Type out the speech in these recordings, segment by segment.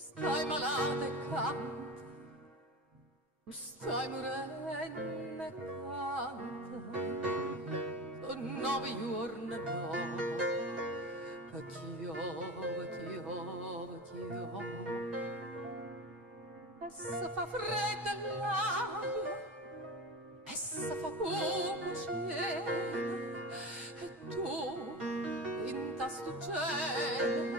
stai malata e canta, tu stai morendo e canta, sono 9 giorni dopo che chio, e se fa freddo l'aria, e se fa poco cielo, e tu in tasto cielo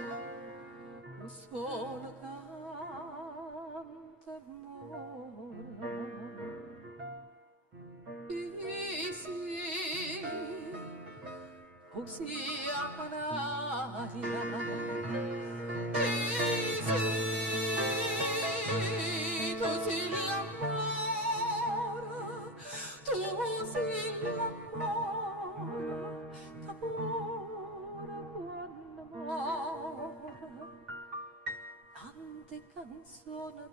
solo canta e mora. Sì, così a Canaria. Sì, così l'amore, tu sì l'amore, t'amore quando muore. Tante canzoni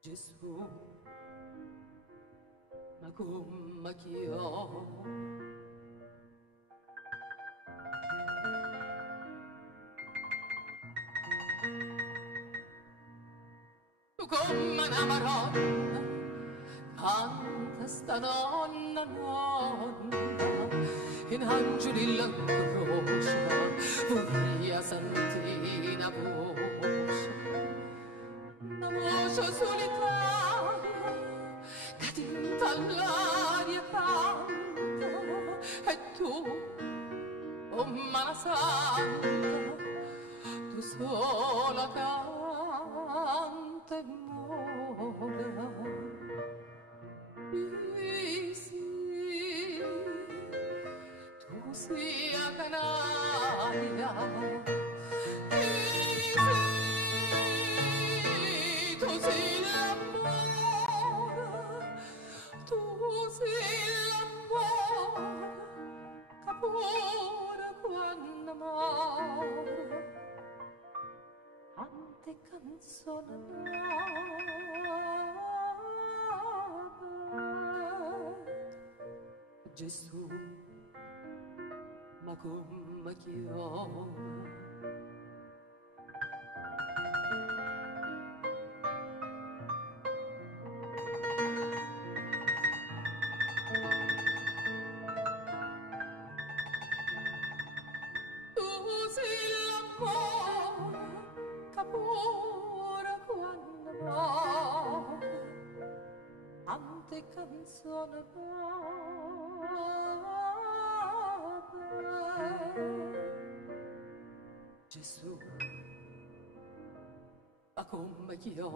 Gesù, ma come ch'io tu come una maronna canta sta nonna in angeli la croce vorria sentina voce solitaria che tinta l'aria canta e tu oh mana santa tu sola canta e mora. Sì, tu sia Canaria. Sì, tu sei l'amore, tu sei l'amore, che pure quando muore. Tante canzoni Gesù, ma come chiama? Tu sei l'amore, che pure quando muore. Tante canzoni Gesù, ma come io